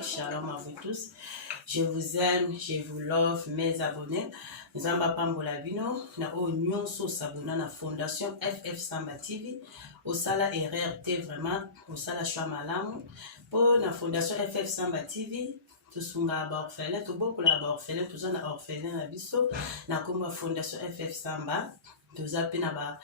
Shalom à vous tous. Je vous aime, je vous love, mes abonnés. Nzamba Pambola Bino, na o nyonso sabona na fondation FF Samba TV. Au sala RRT vraiment, au sala choix malamu. Pour la fondation FF Samba TV, tout sunga ba orphelin, tout beaucoup la ba orphelin, tout ça na orphelin na biso. Na comme fondation FF Samba, tout ça pe na ba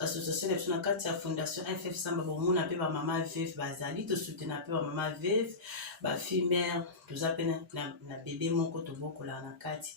association de na kati ya fondation FF Samba bon mon appel ba maman veuve bazali to soutenir pe ba maman veuve ba fille mère tout ça pe na bébé moko to boko la na kati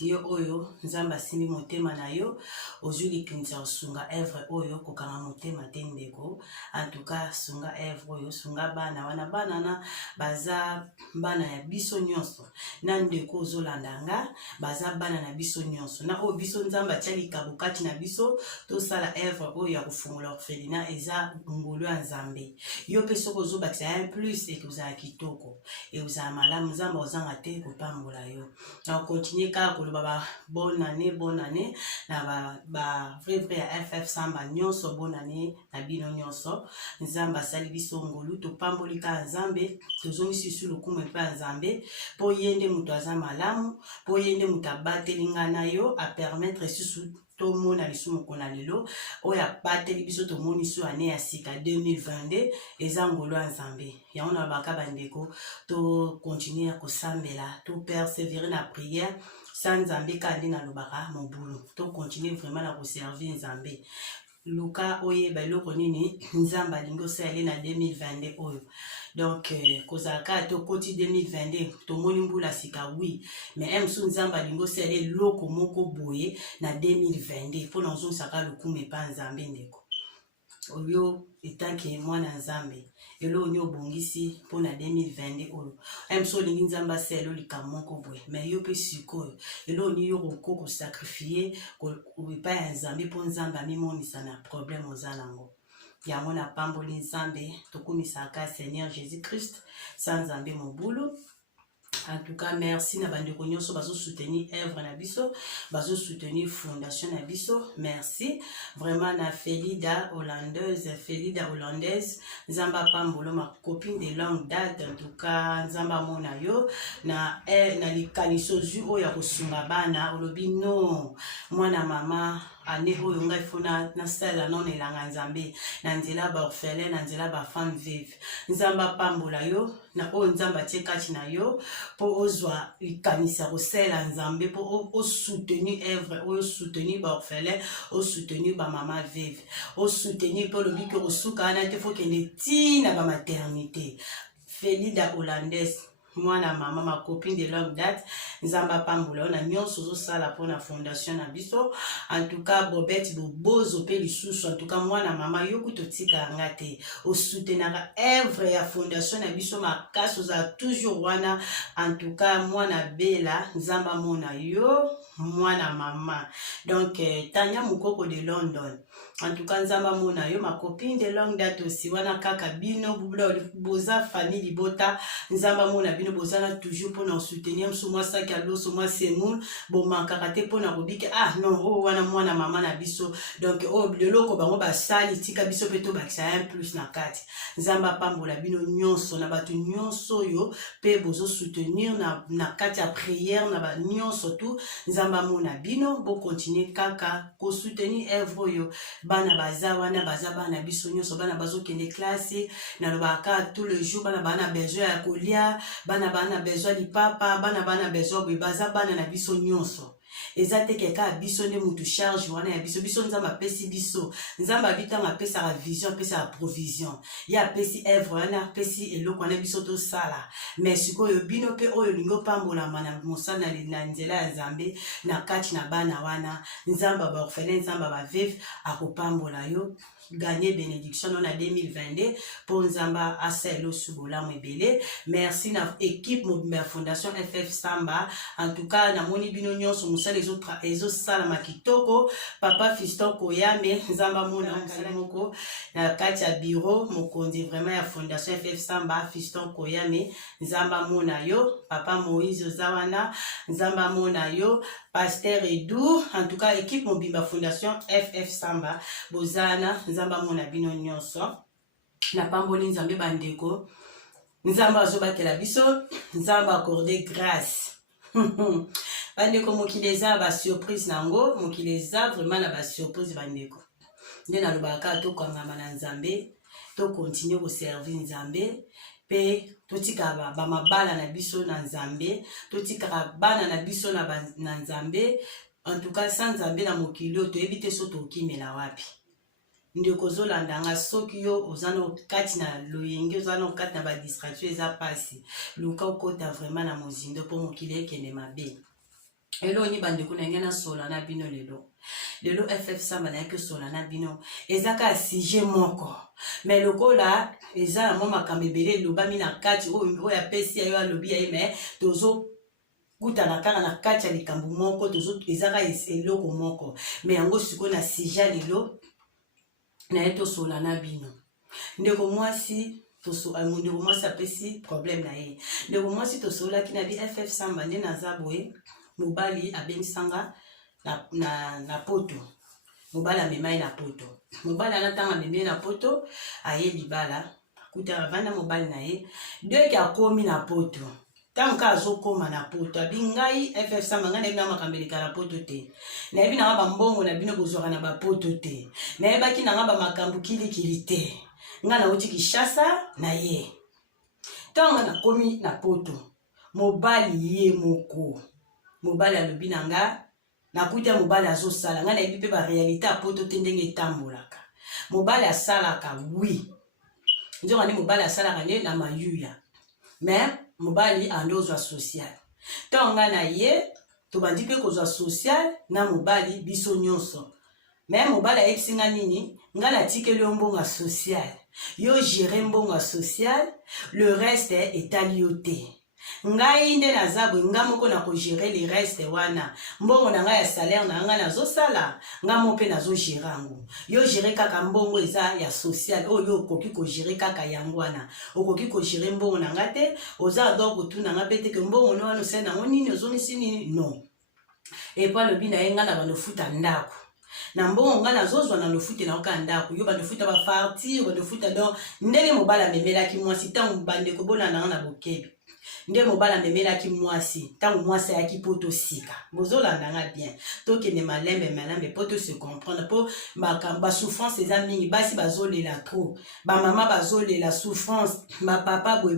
yo oyo nzamba simbi motema na yo ozuli kinza sunga evre oyo kokanga motema tendeko en tout cas sunga evre oyo sunga bana wana bana na baza bana ya biso nyonso na ndeko ozolandanga baza bana na biso nyonso na o biso nzamba tiali kabukati na biso to sala evre oyo ya kufungula orphelina eza ngolo ya nzambe yo pe soko ozobakisa un plus et que vous avez kitoko et vous avez malamu nzamba ozanga te kopambola yo na continuer ka baba bonne année na ba vrai à FF Samba nyonso bonne année na bino nyonso nzamba sali biso ngolu to pambolika nzambe tozomisi sur le coup pa nzambe po yende muto aza malamu po yende muto abatelinga na yo a permettre susu to mona lisumu kona lelo oya bateli biso to moni su année ya sika 2022 eza ngolo nzambe ya ona baka bandeko to continuer ko sambela to persévérer na prière sans Nzambe kandi na lobaka mon boulot to continuer vraiment à servir Nzambe Luka oye baloko nini Nzamba lingo sale na 2022 oyo donc kozaka to koti 2022 to moni mbula sika oui mais emsu Nzamba lingo sale loko moko boye na 2022 pour nous saka lukume pa Nzambe ndeko oyo etanke mwana Nzambe elo nyo bongisi pona 2022 oyo emso lingi Nzamba selo likamoko bwe mais yo pe sikoyo elo ni yo ko sacrifier ko pa ya Nzambe po Nzamba mimonisa na problème ozalango yango na pamboli Nzambe tokumisa ka Seigneur Jésus-Christ sans Nzambe mobulu. En tout cas, merci na bande nyonso bazo soutenir œuvre na biso, bazo soutenir fondation na biso. Merci vraiment na Felida hollandaise, Nzamba Pambolo ma copine de longue date en tout cas Nzamba mona yo na likaniso zu oya kosunga bana olobi non mwana mama ane oyo ngai fona na sala non elanga Nzambe na nzela ba orphelin na nzela ba femme veuve Nzamba Pambola yo na o Nzamba tie kati na yo po ozwa likanisa kosela Nzambe po o soutenir œuvre o soutenir ba orphelin o soutenir ba mama veuve o soutenir po lobi ke osuka na te faut que ne tina ba maternité Felida hollandaise moi na maman ma copine de longue date Nzamba Pambola on a nyonso zo sala pour la fondation na biso en tout cas Bobette bozo pe lisusu en tout cas moi na maman yo kuto tika ngate o soutenir œuvre ya fondation na biso ma kaso za toujours wana en tout cas moi na Bella Nzamba mona yo moi na maman donc Tanya Mukoko de London en tout cas Nzamba mona yo ma copine de longue date aussi wana kaka bino boza famille libota Nzamba mona bino bozana toujours pour nous soutenir sous moi ça kalo sous moi c'est moun bon mankakate pour na robike ah non oh wana mwana mama na biso donc oh le loko bango ba sali tika biso peto bakisa un plus na kati Nzamba Pambola bino nyonso na batu nyonso yo pe bozo soutenir na kati ya prière na ba nyonso tout Nzamba mona bino bo continuer kaka ko soutenir œuvre yo bana baza wana baza bana biso nyonso bana bazo kende classe na lobaka tout le jour bana besoin ya kolia bana besoin di papa bana besoin bwe baza bana na biso nyonso ezate keka biso ne mutu charge wana ya biso Nzamba pesi biso Nzamba bitanga pesa la vision pesa la provision ya pesi œuvre wana pesi eloko na biso to sala mais sikoyo bino pe oyo lingo pambola mana mosana na nzela ya Nzambe na kati na bana wana Nzamba ba orphelin Nzamba ba veuve akopambola yo gagné bénédiction en 2022 pour Nzamba Aselo Subola Mwebele. Merci à l'équipe de la Fondation FF Samba. En tout cas, na moni bino nyonso musala les autres sala makitoko. Papa Fiston Koyame Nzamba Mona Moko na Katia Bureau mokonzi vraiment ya Fondation FF Samba Fiston Koyame Nzamba Mona yo. Papa Moïse Zawana Nzamba Mona yo. Pasteur Edou, en tout cas, équipe Mobimba Fondation FF Samba, Bozana, Nzamba Mona Bino Nyonso, na Pamboli Nzambe Bandeko, Nzamba Zobatela Biso, Nzamba accordé grâce. Bandeko Mokileza ba surprise nango, Mokileza vraiment na ba surprise Bandeko. Ndena lobaka to kwangama na Nzambe, to continue ko servir Nzambe. Pe totika ba mabala na biso na Nzambe, totika bana na biso na Nzambe. En tout cas sans Nzambe na mokili to ebite so to kimela wapi. Ndeko zolanda nga soki yo ozano kati na loyenge ozano kati na ba distraction eza pasi. Luka okota vraiment na mozindo po mokili ekende mabe. Elo ni bandeko na ngena sola na bino lelo. Lelo FF Samba na ke sola na bino. Ezaka sujet moko. Mais lokola eza na moma kambebele lobami na kati o ya pesi ayo alobi ya me tozo kuta na kaka na kati ya likambo moko tozo ezaka eloko moko. Mais yango siko na sujet lelo na eto sola na bino. Ndeko mwasi ndeko mwasi apesi problème na ye. Ndeko mwasi tosola ki na bi FF Samba nde na zabwe mobali abengisanga na poto. Mobali amemai na poto. Mobali anatanga memai na poto aye libala. Kuta vanda mobali na ye. Deki akomi na poto. Tanka azokoma na poto. Abingai FF Samba nga na ebina makambelika na poto te. Na ebina nga bambongo na bino bozwaka na ba poto te. Na ebaki na nga ba makambu kili te. Nga na uti Kishasa na ye. Tanga na komi na poto. Mobali ye moko. Mobali alobi na nga na kuta mobali azosala nga na ebi pe ba réalité a poto te ndenge etambolaka. Mobali asalaka oui. Nzonga ni mobali asalaka ne na mayuya. Mais mobali andozwa social. Tonga na ye to bandi pe kozwa social na mobali biso nyonso. Mais mobali ayeksinga nini nga na tikeli mbonga social. Yo gérer mbonga social, le reste est alioté. Ngai nde na zabwe nga moko na ko gérer les restes wana. Mbongo na nga ya salaire na nga na zo sala, nga mo pe na zo gérer ango. Yo gérer kaka mbongo eza ya social, o yo koki ko gérer kaka yango wana. Okoki ko gérer mbongo na nga te, oza do ko tuna nga pete ke mbongo no wana se na nini ozoni sini non. Et pas le bina nga na bano futa ndako. Na mbongo nga na zozwa na lofute na oka ndako yo bano futa ba fartir bano futa donc ndenge mobala memela ki mwasi tangu bande ko bona na bokebi. Nde mobala memela ki mwasi tangu mwasi ya ki poto sika bozolanda nga bien toke ne malembe poto se comprendre po makamba souffrance eza mingi basi bazolela trop ba mama bazolela souffrance ba papa boy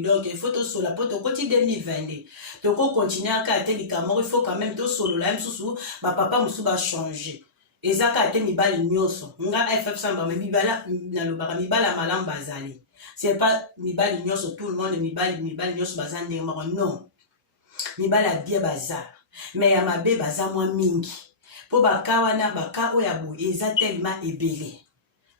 donc il faut to sola poto koti 2022 toko continuer ka telika moko il faut quand même to solo la msusu ba papa musu ba changer ezaka ate mibali nyonso nga FF Samba mibala na lobaka mibala malamba bazali. C'est pas mibali nyonso tout le monde mibali nyonso bazande moko non. Mibali a bien bazar. Mais ya mabe baza mwa mingi. Po bakawana baka oya bo eza tellement ebele.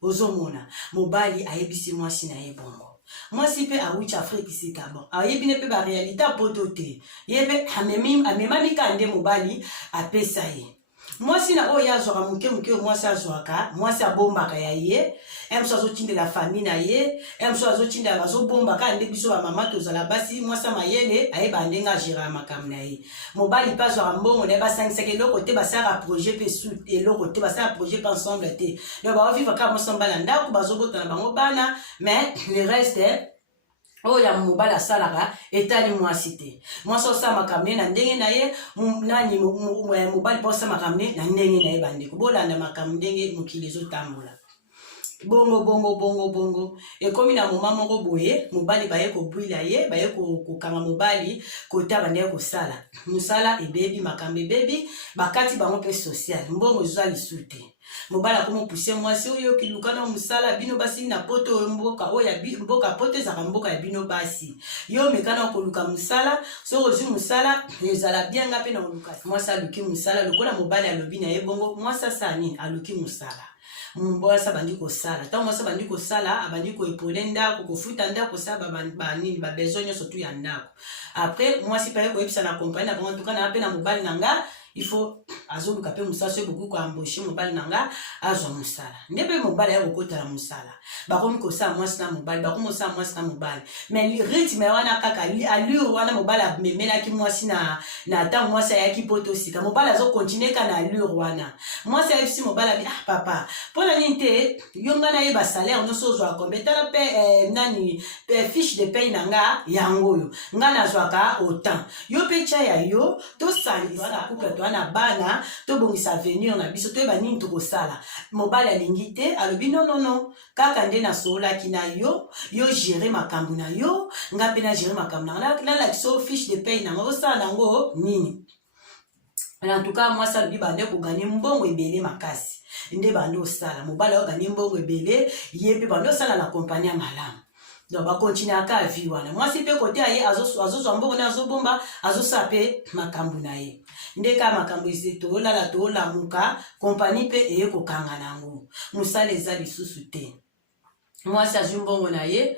Ozomona mobali ayebisi mwasi na ebongo. Mwasi pe awuchi Afrique sika bon. Ayebine pe ba réalité poto te. Yebe amema mikande mobali apesa ye. Mwasi na oya azwaka muke mwasi azwaka mwasi abombaka ya ye emso azotindela famille na ye emso azotindela bazobombaka nde biso ba mama tozala basi mwasi mayele ayeba ndenga gérera makambo na ye mobali pa azwaka mbongo na basangisaka eloko te basala projet pe sous eloko te basala projet pe ensemble te donc ba vivre ka mosamba na ndako bazobotana bango bana mais le reste oh ya mobala salaka etali mwasi te mwasi osala makambo na ndenge na ye nani mobali pa osala makambo na ndenge na ye bandeko bolanda makambo ndenge mokili ezotambola bongo ekomi na moma moko boye mobali baye kobwila ye baye kokanga mobali kota bande kosala musala ebebi makambo ebebi bakati bango pe social mbongo ezwa lisute mobala komo pousser mwasi oyo kiluka na musala bino basi na poto mboka oya mboka poto za mboka ya bino basi yo mekana koluka musala so ozu musala ezala bien ngape na oluka mwasi aluki musala lokola mobali alobi na ye bongo mwasi sani aluki musala mwasi abandi kosala ntango mwasi abandi kosala abandi koepole ndako kofuta ndako kosala banini babesoin nyonso tu ya ndako après mwasi mpe koyebisa na kompani na bango ntuka na mpe na mobali na nga il faut azoluka mpe mosala so eboki koamboshe mobali na nga azwa mosala nde mpe mobali aya kokotala mosala bakomi kosala mwasi na mobali bakomi kosala mwasi na mobali mais rythme wana kaka allure wana mobali amemelaki mwasi na ntango mwasi ayaki po tosika mobali azokontinue ka na allure wana mwasi ayebisi mobali abi ah papa mpona nini te yo nga nayeba salaire nyonso ozwaka kombe tala mpe nani fiche de paye na nga yango oyo nga nazwaka autant yo mpe tya ya yo tosalisa couple na bana tobongisa avenir na biso toyeba nini tokosala mobali alingi te alobi non kaka nde nasololaki na yo gere makambo na yo nga mpe na gere makambo na nga nalakisa fiche de paye nanga osala nango nini en tout cas mwasi alobi bande koganye mbongo ebele makasi nde bande osala mobali oganye mbongo ebele ye mpe bande osala na kompani ya malamu donc bakontinue aka vi wana mwasi mpe kote aye azozwa mbongo na azobomba azosala mpe makambo na ye nde ka makambo ese tolala tolamuka kompani mpe eye kokanga nango mosala eza lisusu te mwasi azwi mbongo na ye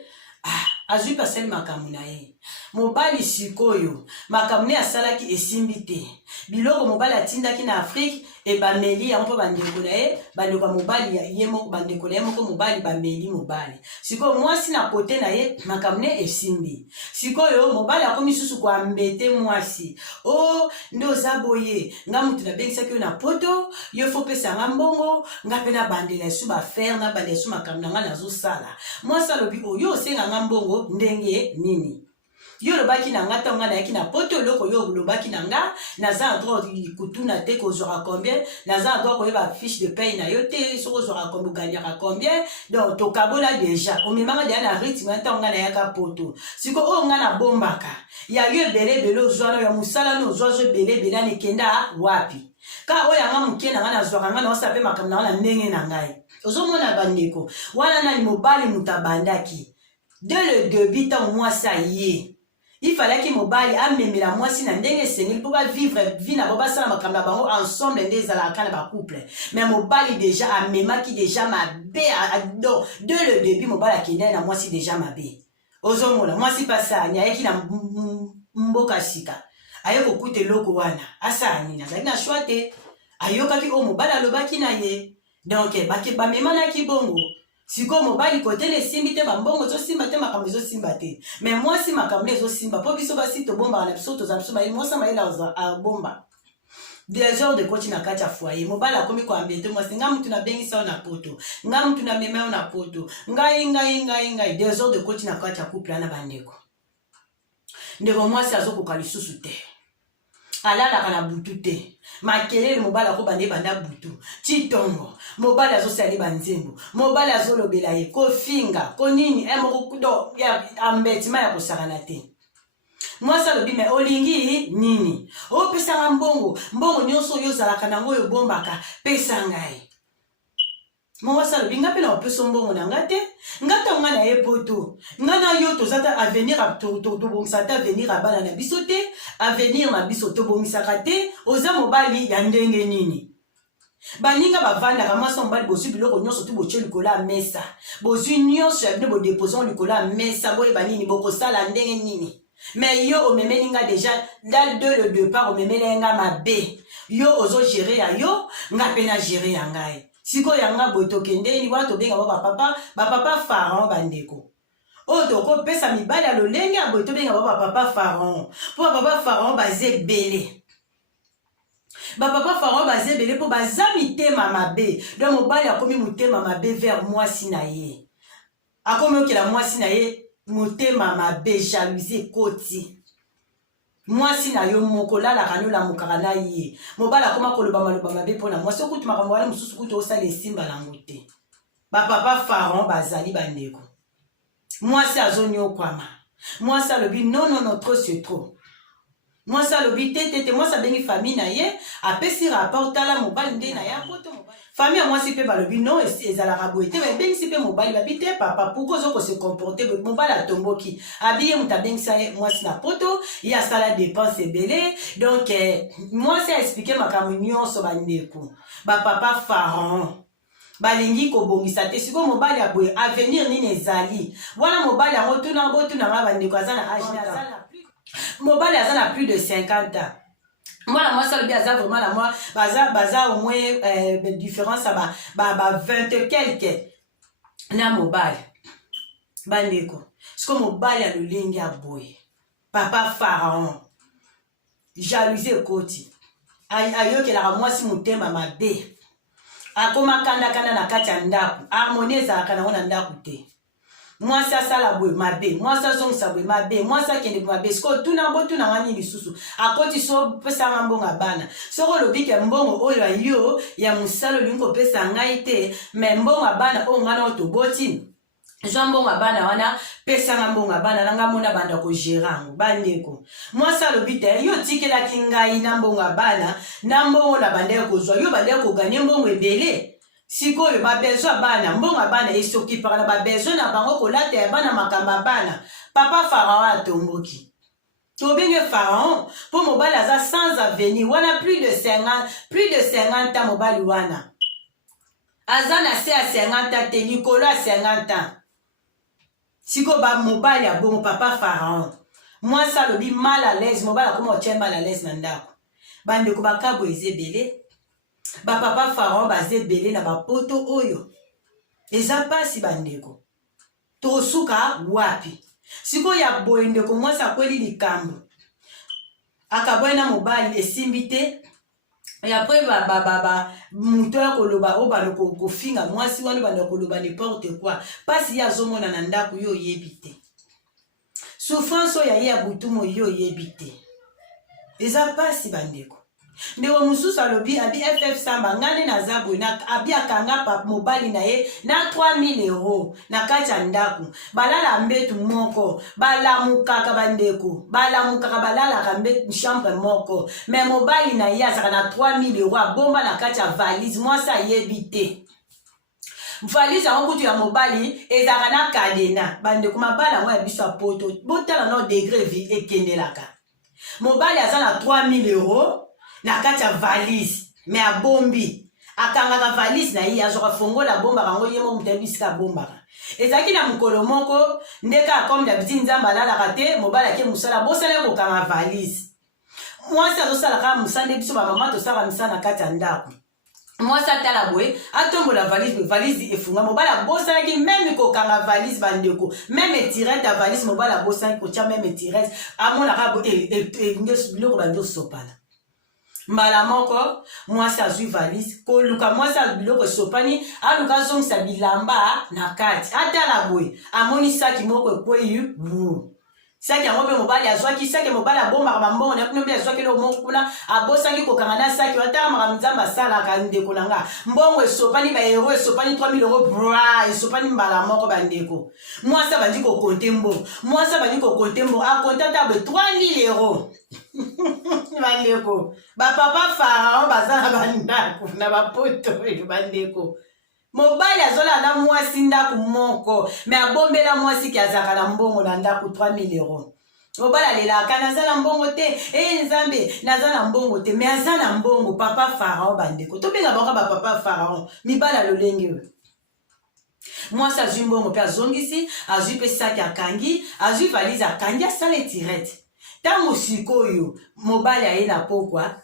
azwi pasali makambo na ye mobali sikoyo makambo ne asalaki esimbi te biloko mobali atindaki na Afrique ebameli yango mpo bandeko na ye bandeko ya mobali ye moko bandeko na ye moko mobali bameli mobali sikoyo mwasi na kote na ye makambo ne esimbi sikoyo mobali akomi susu koambete mwasi nde oza boye nga mutu nabengisaki yo na poto yo fo pesa nga mbongo nga mpe nabandela esu bafere nabandela esu makambo na nga nazosala mwasi alobi oyo osenga nga mbongo ndenge nini yo lobaki na nga ntango nga nayaki na poto eloko yo lobaki na nga naza na droit kutuna te kozwaka combien naza na droit koyeba fiche de paye na yo te soki ozwaka combien oganyaka combien donc tokabola deja omemanga deya na rythme ya ntango nga nayaka poto siko oyo nga nabombaka ya yo ebele ozwana ya mosala no ozwa zo ebele ana ekenda wapi ka oyo anga moke na nga nazwaka nga naosala mpe makambo na nga na ndenge na ngai ozomona bandeko wana nani mobali moto abandaki dès le début ntango mwasi aye il fallait que mobali amemela mwasi na ndenge esengeli mpo bavivre vie na bango basala makambo na bango ensemble nde ezalaka na bacouple mais mobali déjà amemaki déjà mabe dès le début mobali akendaki na mwasi déjà mabe ozomona mwasi pasani ayeki na mboka sika aye kokuta eloko wana asala nini azalaki na shwa te ayokaki oyo mobali alobaki na ye donc bamemanaki bongo siko mobali kote esimbi te bambongo ezosimba te makambo ezosimba te mais mwasi makambo ezosimba mpo biso basi tobombaka na biso toza biso mwasi mayela abomba des heures de koti na kati ya foyer mobali akomi koambete mwasi nga mutu nabengisa yo na poto nga mutu namema yo na poto ngai des heures de koti na kati ya couple ana bandeko ndeko mwasi azokoka lisusu te alalaka na butu te makelele mobali akobanda ebanda butu titongo mobali azosala ye banzembo mobali azolobela ye kofinga konini moko ambetima ya kosakana te mwasi alobi me olingi nini opesanga mbongo nyonso oyo ozalaka nango oyo obombaka pesa ngai mwasi alobi nga mpe na opesa mbongo na nga te nga ntango nga na ye poto nga na yo toza ta avenir tobongisaka te avenir ya bana na biso te avenir na biso tobongisaka te oza mobali ya ndenge nini baninga bavandaka mwasi mobali bozwi biloko nyonso tu botie likolo ya mesa bozwi nyonso ya bino bodepose likolo ya mesa boyeba nini bokosala ndenge nini mais yo omemeli nga déjà dès le départ omemeli nga mabe yo ozogere ya yo nga mpe na gere ya ngai sikoyo yanga boye tokendeni wana tobenga bo bapapa pharaon bandeko oyo tokopesa mibali ya lolenge ya boye tobenga bo bapapa pharaon mpo bapapa pharaon baza ebele bapapa pharaon baza ebele mpo baza mitema mabe donc mobali akomi motema mabe vers mwasi na ye akomi okela mwasi na ye motema mabe jalousie ekoti mwasi na yo moko lalaka nolamukaka na ye mobali akoma koloba maloba mabe mpona mwasi okuti makambo wana mosusu kuti osala esimba nango te bapapa pharaon bazali bandeko mwasi azonyokwama mwasi alobi non trop c'est trop mwasi alobi te mwasi abengi famille na ye apesi rapport tala mobali nde na ya poto famille ya mwasi mpe balobi non ezalaka boye te babengisi mpe mobali babi te papa pourkoi ozokose comporte boye mobali atomboki abi ye moto abengisa ye mwasi na poto ye asala dépense ebele donc mwasi aexplike makambo nyonso bandeko bapapa pharaon balingi kobongisa te siko mobali ya boye avenir nini ezali wana mobali yango tuna nga bandeko aza na age mobali aza na plus de 50 ans mwana mwasi alobi aza vraiment na mwa baza au moins différence ya ba 20 quelque na mobali bandeko siko mobali ya lolenge ya boye papa pharaon jalousie ekoti ayokelaka mwasi motema mabe akoma kanda na kati ya ndako harmonie ezalaka nango na ndako te mwasi asala boye mabe mwasi azongisa boye mabe mwasi akende mabe siko tuna ngani lisusu akoti so pesanga mbongo bana soko olobi ke mbongo oyo ayo ya mosala olingi kopesa ngai te me mbongo bana oyo ngana otoboti zwa mbongo bana wana pesanga mbongo bana nanga mona banda kogera yango bandeko mwasi alobi te yo tikelaki ngai na mbongo bana na mbongo na banda kozwa yo banda koganye mbongo ebele sikoyo babesoin bana mbongo bana esokipaka na babesoin na bango kolata ya bana makambo ya bana papa pharaon atomboki tobenge pharaon mpo mobali aza sans avenir wana plus de 50 ans mobali wana aza na se ya 50 ans te likolo ya 50 ans siko mobali abongo papa pharaon mwasi alobi mal à l'aise mobali akoma otie mal à l'aise na ndako bandeko bakabo eza ebele bapapa pharaon baza ebele na bapoto oyo eza pasi bandeko tosuka wapi sikoyo ya boye ndeko mwasi akweli likambo akaboye na mobali esimbi te apres muto ya koloba o bana kofinga mwasi wana bana koloba n'importe quoi pasi ye azomona na ndako yo oyebi te souffrance oyo aye ya butumo yo oyebi te eza pasi bandeko ndeko mosusu alobi abi ff samba ngane naza boye abi akanga mobali na ye na 3000 € na kati ya ndako balala mbetu moko balamukaka bandeko balamukaka balalaka mbetu chambre moko me mobali na ye azaka na 3000 € abomba na kati ya valise mwasi ayebi te valise yango kutu ya mobali ezalaka na kadena bandeko mabala yango ya biso ya poto botala no degré vi ekendelaka mobali aza na 3000 € na kati ya valise me abombi akangaka valise na ye azoka fongola bombaka yango ye moko moto bisika abombaka ezalaki na mokolo moko ndeka akomi d'habitude nzambe alalaka te mobali ake mosala bosala kokanga valise mwasi azosalaka mosala nde biso bamama tosalaka misala na kati ya ndako mwasi atala boye atombola valise efunga mobali abosanaki meme kokanga valise bandeko meme tirete ya valise mobali abosanaki kotia meme tirete amonaka biloko bandi osopana mbala moko mwasi azwi valise koluka mwasi biloko esopani aluka azongisa bilamba na kati atala boye amoni saki moko ekweyi saki yango mpe mobali azwaki saki mobali abombaka bambongo na kuno mpe azwaki eloko moko kuna abosaki kokanga na saki watala makambo nzambe asalaka ndeko na nga mbongo esopani baero esopani 3000 € bra esopani mbala moko bandeko mwasi abandi kokonte mbongo mwasi abandi kokonte mbongo akonte ata boye 3000 € bandeko bapapa pharaon baza na bandako na bapoto oyo bandeko mobali azolala na mwasi ndako moko me abombela mwasi ki azalaka na mbongo na ndako 3000 € mobali alelaka naza na mbongo te nzambe naza na mbongo te me aza na mbongo papa pharaon bandeko tobenga bango bapapa pharaon mibala lolenge oyo mwasi azwi mbongo mpe azongisi azwi mpe saki akangi azwi valise akangi asala etirete ntango sikoyo mobali aye na pokwa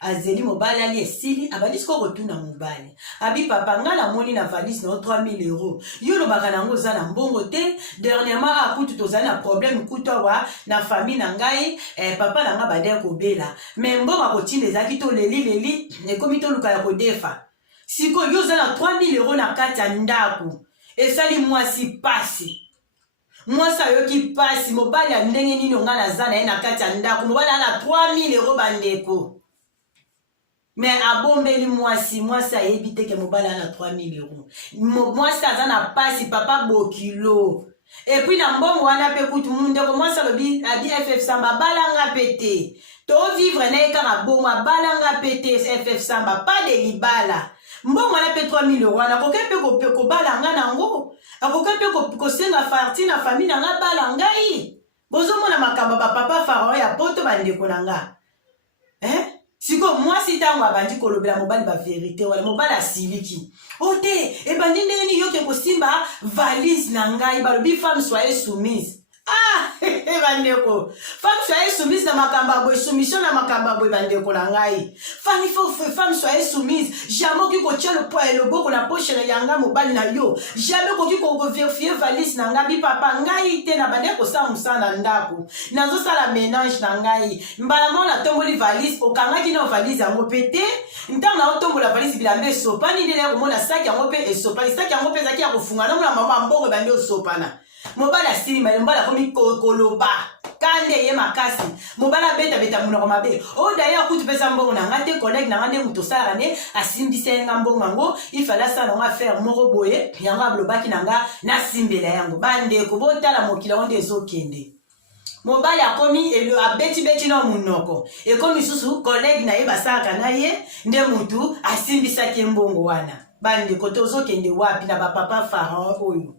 azeli mobali ali esili abandi siko kotuna mobali abi papa nga namoni na valise na 3000 € yo lobaka nango oza na mbongo te dernièrement akutu tozali na problème kutu awa na famille na ngai papa na nga badai kobela me mbongo akotinda ezalaki toleli ekomi toluka ya kodefa sikoyo yo oza na 3000 € na kati ya ndako esali mwasi pasi mwasi ayoki pasi mobali ya ndenge nini onga naza na ye na kati ya ndako mobali ana 3000 € bandeko me abombeli mwasi ayebi teke mobali ana 3000 € mwasi aza na pasi papa bokilo epuis na mbongo wana mpe kutu ndeko mwasi alobi abi ff samba abalanga mpe te tovivre na ye kaka bongo abalanga mpe te ff samba pas de libala mbongo wana mpe 3000 € wana akoki mpe kobalanga nango akoki mpe kosenga farti na famille na nga bala ngai bozomona makambo bapapa pharaon ya poto bandeko na nga siko so moi si tango abandi kolobela mobali ba vérité wala mobali asiliki ote ebandi ndeni yoke kosimba valise na ngai balobi femme soyez soumise. Ah, bandeko. Femme soyez soumise na makamba boy, soumission na makamba boy bandeko na ngai. Femme il faut femme soyez soumise. Jamais ki ko tia le poids et le boko na poche na yanga mobali na yo. Jamais ko ki ko vérifier valise na ngai papa ngai te na bandeko sa musana ndako. Nazo sala ménage na ngai. Mbala mo na tomboli valise okanga ki na valise yango pété. Ntango na tombola valise bilambe sopani ndele ko mona sac yango pe esopani sac yango pe zaki ya kofunga na mona mama mboko bande osopana. Mobala sima mbala komi koloba kande ye makasi mobala beta munoko mabe o d'ailleurs kutu pesa mbongo na ngate collègue na ngande muto sala ne asimbisa nga mbongo mango ifala sana nga faire moko boye yanga blobaki nanga na simbela yango bande ko botala mokila onde ezokende mobala akomi elo abeti na munoko ekomi susu collègue na ye basaka na ye nde mutu asimbisa ke mbongo wana bande ko tozokende wapi na ba papa pharaon oyo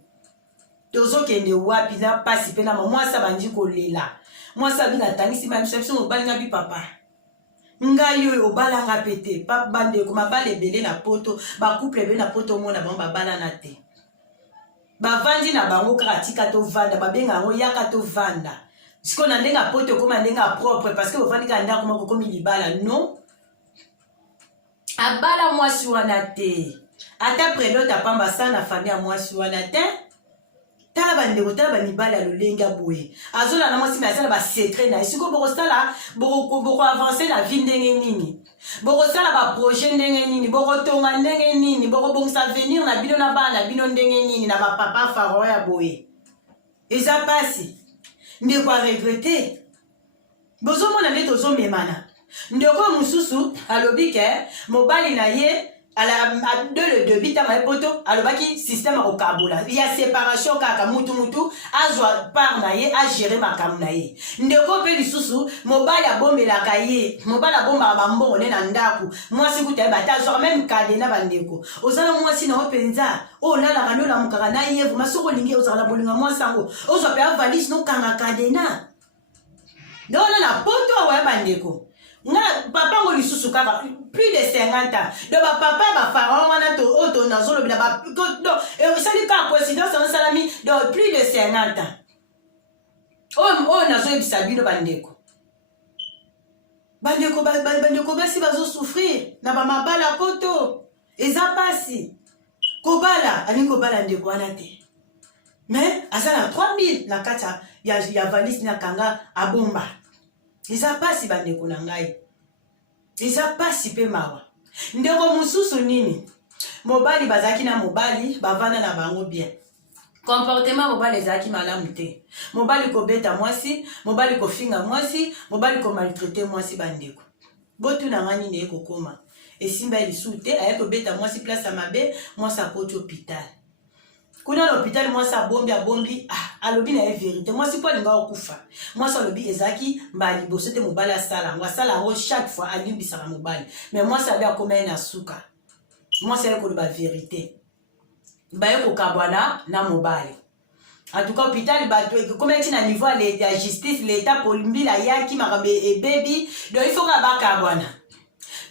tozo kende wapi na pasi pena mwasa bandi kolela mwasa bina tangisi ba msepso mobali ngabi papa ngai yo obala nga pete papa bande ko mabale belé na poto ba couple be na poto mona ba bala na te ba vandi na bango kratika to vanda ba benga ngo yaka to vanda siko na ndenga poto ko ndenga propre parce que ovandi ka ndako moko komi libala non abala mwasi wana te ata prelote apamba sana famille mwasi wana te. Tala bandeko tala mibala lolenga boye azola na mwasi masala ba secret na siko boko sala boko avancer na vie ndenge nini boko sala ba projet ndenge nini boko tonga ndenge nini boko bongisa venir na bino na bana bino ndenge nini na ba papa pharaon ya boye eza pasi ndeko a regretter bozo mona ndeto zo memana ndeko mususu alobi ke mobali na ye ala de le debit à poto alobaki système au kabula il y a séparation kaka mutu azwa par na ye a gérer makamu na ye ndeko pe lisusu mobali abombela kaye mobali abomba ba mbongo ne na ndaku mwasi kuta batazwa même kadena bandeko ozala mwasi na openza o lala kanola mukaka na ye vous masoko lingi ozala bolinga mwasango ozwa pe valise no kanga kadena dona na poto wa bandeko nga papa ngo lisusu kaka plus de 50 ans de ba papa ba pharaon wana to oto na zolo bila ba do e sali ka coïncidence en salami de plus de 50 ans o na zo ebisa bino bandeko basi bazo souffrir na ba mabala poto eza pasi kobala ani kobala ndeko wana te mais azala 3000 na kata ya valise na kanga abomba eza pasi bandeko na ngai eza pasi pe mawa ndeko mususu nini mobali bazaki na mobali bavana na bango bien comportement mobali ezaki malamu te mobali ko beta mwasi mobali ko finga mwasi mobali ko maltraiter mwasi bandeko botu na ngani ne ko koma esimba elisute ayeko beta mwasi place amabe mwasi akoti hôpital kuna l'hôpital mwasi abombi alobi na ye vérité mwasi po alinga okufa mwasi alobi ezaki mbali boso te mobali asala ngo asala ngo chaque fois alibisaka mobali mais mwasi abi akoma ye na suka mwasi aye koloba vérité baye kokabwana na mobali en tout cas hôpital bato ekoma eti na niveau ya justice l'état polimbila yaki makambo ebebi donc il faut ka bakabwana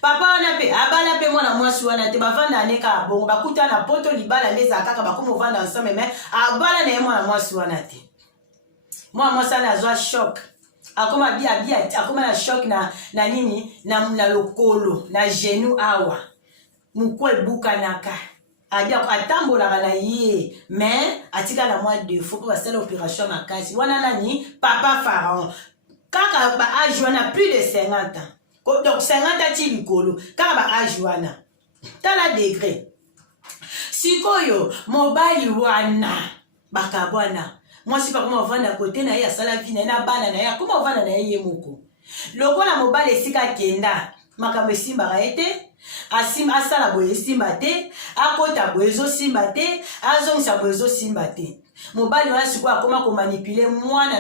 papa wana pe abala pe mwana mwasi wana te bavanda aneka bongo bakuta na poto libala leza kaka bakomo vanda ensemble mais abala na mwana mwasi wana te mwana mwasi ana azwa shock akoma bia akoma na shock na nini na lokolo na genou awa mukwe buka naka abia atambola na ye mais atika na mois de faut pas faire l'opération makasi wana nani papa pharaon kaka ba âge wana plus de 50 ans. Donc 50 ans likolo kaka ba âge wana tala degré sikoyo mobali wana bakabwana mwasi pa koma vanda kote na ye asala vie na bana na ye koma vanda na ye moko lokola mobali esika kenda makambo esimbaka ete asala boye esimba te akota boye ezosimba te azongisa boye ezosimba te mobali wana sikoyo akoma komanipule mwana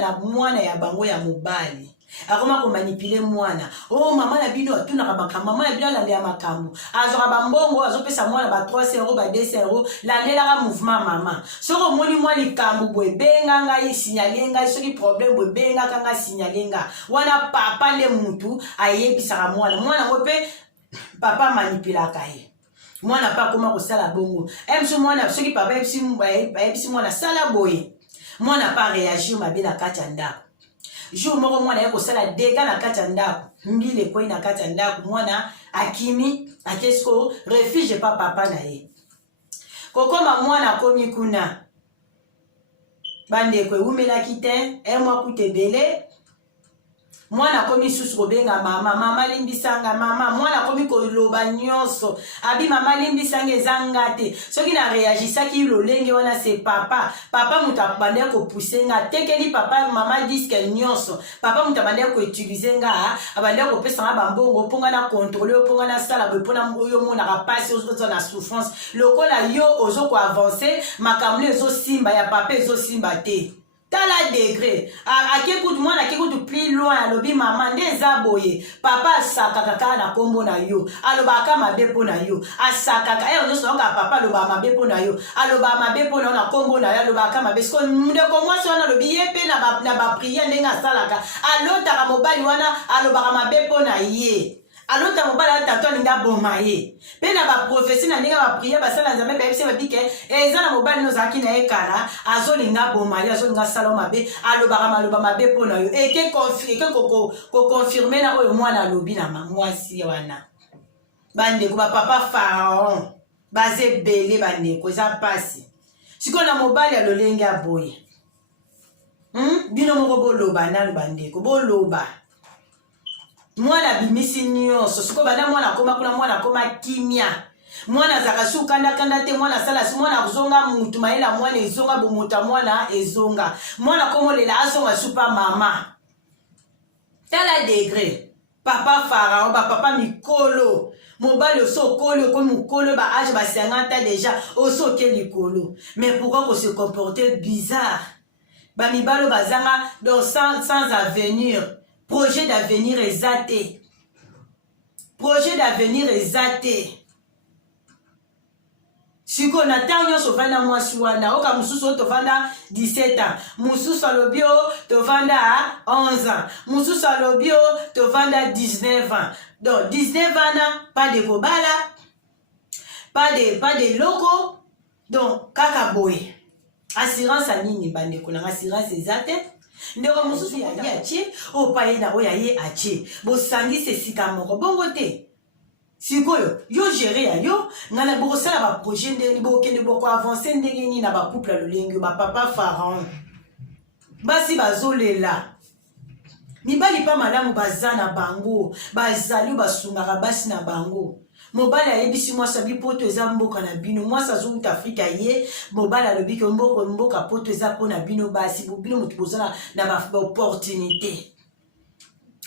ya bango ya mobali akoma ko manipuler mwana oh mama na bino atuna ka makambo mama na bino la ya makambo azoka bambongo azopesa mwana ba 300 euros ba 200 euros la ndela ka mouvement mama soko moni mwana likambo boye benga ngai signaler ngai soki problème boye benga kanga signaler nga wana papa le mutu ayebisaka mwana ngo pe papa manipulaka ye mwana pa koma ko sala bongo emso mwana soki papa ebisi mwana sala boye mwana pa réagir mabe na kati ya ndako jour moko mwana ye kosala dega na kati ya ndako mbile kwei na kati ya ndako mwana akimi akesko refuge pa papa na ye kokoma mwana akomi kuna bandeko ewumelaki te emwa kutebele mwana akomi susu kobenga mama limbisanga mama mwana akomi koloba nyonso abi mama limbisanga ezanga te soki na réagisaki lolenge wana se papa mutu abandaki kopuse nga tekeli papa mama diske nyonso papa mutu abandaki koutilize nga abandaki kopesanga bambongo mponga na kontrole mponga na sala boye mpona oyo omonaka pasi oza na souffrance lokola yo ozo koavance makambo ezosimba ya papa ezosimba te tala degré akekutu mwana akekutu plus loin alobi mama nde eza boye papa asakaka kaka na kombo na yo alobaka mabe mpo na yo asakaka nyonso nayoka papa alobaka mabe mpo na yo alobaka mabe mpo na yo na kombo na yo alobaka mabe siko ndeko mwasi wana alobi ye mpe na bapriere ndenge asalaka alotaka mobali wana alobaka mabe mpo na ye alota mobala tato alinga boma ye pe na baprofesi na ndenge bapriere basala nzambe bayebisi babike eza na mobali nozalaki na ye kala azolinga boma ye azolinga sala mabe alobaka maloba mabe mpo na yo eke kokonfirme na oyo mwana alobi na mwasi wana bandeko bapapa pharaon baza ebele bandeko eza mpasi sikoyo na mobali alolenge aboye bino moko boloba nano bandeko boloba mwana bimisi nyonso siko bana mwana akoma kuna mwana akoma kimia mwana azaka su kanda te mwana sala su mwana kuzonga mutu mayela mwana ezonga bomuta mwana ezonga mwana komolela azonga supa mama tala degré papa pharaon papa mikolo mobali oso okoli okomi mokolo ba age ba 50 déjà oso oke likolo mais pourquoi qu'on se comporter bizarre bamibalo bazanga donc sans avenir projet d'avenir exacté. Projet d'avenir exacté. Si on a tant de choses à moi, Suana, oka mususu to vanda 17 ans, mususu alobio to vanda 11 ans, mususu alobio to vanda 19 ans. Donc 19 ans, pas de kobala, pas de logo, donc kakaboy. Assurance à nini bandeko na assurance exacte. Ndeko mususu ya ye atie o paye na oya ye atie bosangi se sika moko bongo te sikoyo yo gérer ya yo ngana boko sala ba projet ndenge bokende boko avancer ndenge ni na ba couple lolengi ba papa pharaon basi bazolela mibali pa malamu bazana bango bazali basungaka basi na bango mobali ayebisi mwasi abi poto eza mboka na bino mwasi azouta Afrika ye mobali alobi ke mboka poto eza mpo na bino basi bino motu bozala na baopportunité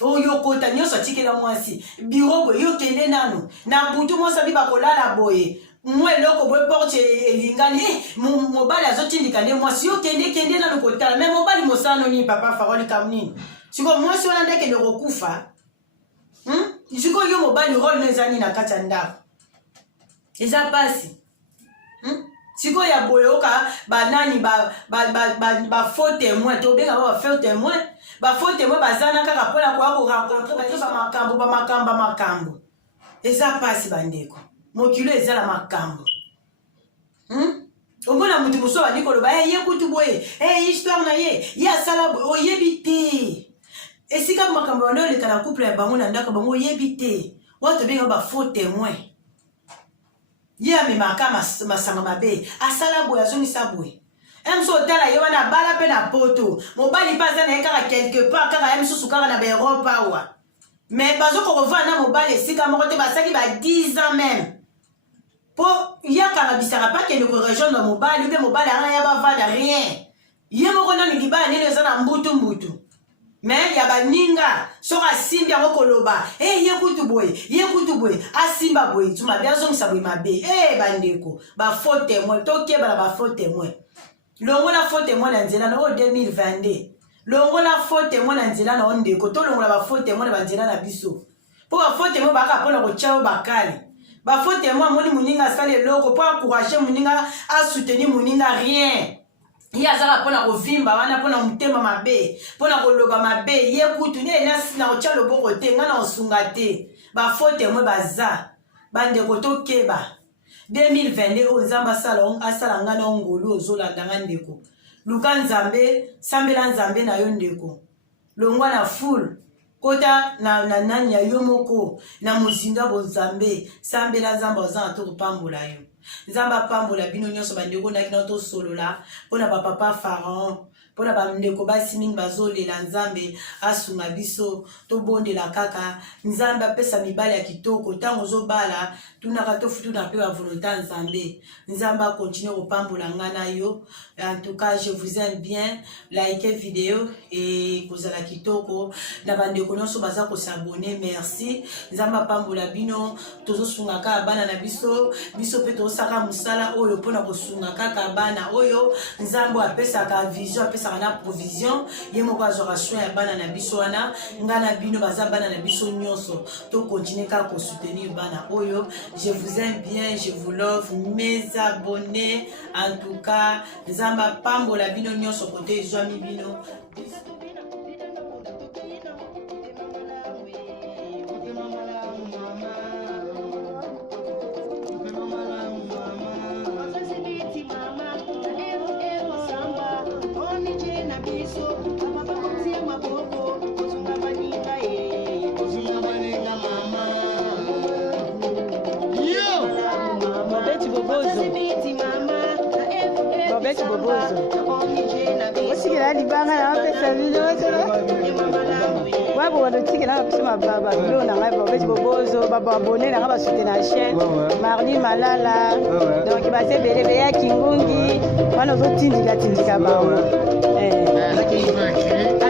oyo kota nyonso atikela mwasi biro boye yo kende nano na butu mwasi abi bakolala boye mwe eloko boye porte elingani mobali azotindika nde mwasi yo kende nano kotala me mobali mosala noni papa pharaon kamnini siko mwasi wana nde kende kokufa siko yo mobali role no ezani na kati ya ndako eza pasi siko ya boyoka banani ba faux témoin tobenga ba faux témoin bazana kaka mpona koya korencontre bamakambo eza pasi bandeko mokilo ezala makambo omona mutu mosu abandi koloba ye kutu boye histoire na ye asala boye oyebi te esika makambo wana oleka na couple ya bango na ndako bango oyebi te oyo tobenga ba faux témoin ye amemaka masanga mabe asala boye azongisa boye emso otala ye wana bala mpe na poto mobali mpe aza na ye kaka quelque part kaka ye misusu kaka na baerope awa mais bazokokovaa na mobali esika moko te basaki ba 10 ans même mpo yakanga bisaka pa kende korejoindre mobali mpe mobali anga ya bavanda rien ye moko nani libala nini eza na mbutu mais ya baninga soka asimbi yango koloba ye kutu boye asimba boye tumabe azongisa boye mabe bandeko bafaux témoin tokebana bafaux témoin longo na faux témoin na nzela na oyo 2022 longola faux témoin na nzela na ondeko to longola ba faux témoin na nzela na biso po ba faux témoin baka pona ko tchao bakali ba faux témoin moni muninga sale loko po encourager muninga a soutenir muninga rien il azala pona ko vimba wana pona mutema mabe pona ko loba mabe ye kutu ne na sina ko tchalo boko te ngana osunga te ba faux témoin baza bandeko to keba 2022 ozamba asala ngana ngolu ozolanda ngandeko luka nzambe sambela nzambe na yo ndeko longwa na full kota na nani ya yo moko na mozinga bo nzambe sambela nzamba ozana to kopambola yo nzamba pambola bino nyonso bandeko na kina to solola pona papa Pharaon pona bandeko basi mingi bazolela nzambe asunga biso to bondela kaka nzambe apesa mibale ya kitoko tango zobala tunaka to futu na pe wa volonté nzambe nzamba continue kopambola ngana yo. En tout cas je vous aime bien, likez vidéo et kozala kitoko na bandeko nyonso baza ko s'abonner, merci nzamba pambola bino tozo sunga ka bana na biso pe to saka musala oyo pona ko sunga kaka bana oyo nzambo apesa ka vision apesa na provision ye moko azora soin ya bana na biso wana ngana bino baza bana na biso nyonso to continuer ka ko soutenir bana oyo. Je vous aime bien, je vous love, mes abonnés. En tout cas nzamba pambola bino nyonso kote ezwami bino. Babette Bobozo. Aussi que là, il va en fait sa vidéo. Ouais, bon, on dit que là, c'est ma baba. On a Babette Bobozo, baba abonné, on a soutenir la chaîne. Mardi Malala. Donc, il va se bébé à Kingungi. On a d'autres tindika ba.